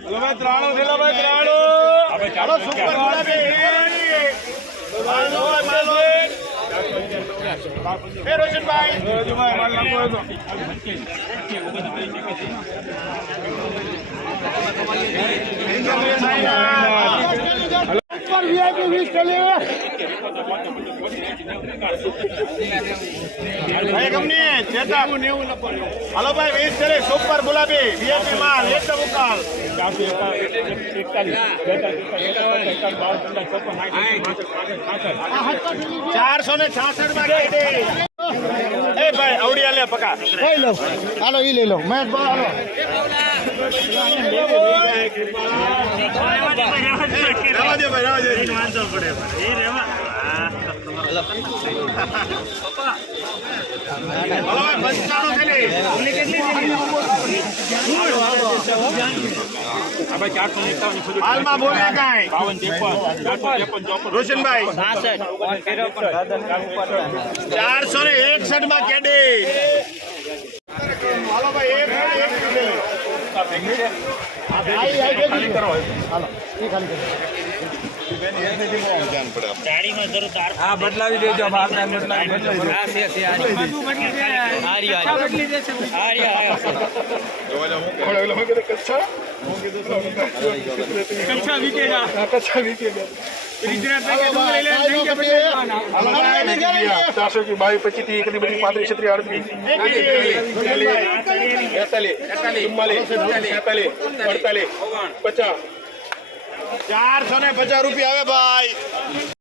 Hello ભાઈ ત્રાણું છે લો ભાઈ ત્રાણું સુપર ગુલાબી રોશનભાઈ માલ વીઆઈપી વીસ ચાલે ભાઈ કંપની હલો ભાઈ વીસ છે સુપર ગુલાબી વીઆઈપી માલ એકદમ ઉકાળ ચારસો ને છાસઠમાં. એ ભાઈ અવડી આલે પકા લઈ લો. હાલો ઈ લઈ લો. મેચ હાલો. રહેવા દે ભાઈ રહેવા. દે હલો પડે એ રોશનભાઈ. ચારસો ને એકસઠમાં કેડી હાલો ભાઈ એક એક કેડી. આઈ આઈ કરો. હાલો. ઈ ખાલી કરો. હા બદલાવી દેજો ચારસો की બાવીસ પચીસથી બધી પાંત્રીસ છત્રીસ અડત્રીસ બેતાલીસ ચુમ્માલીસ અડતાલીસ પચાસ ચારસો ને પચાસ રૂપિયા આવે ભાઈ.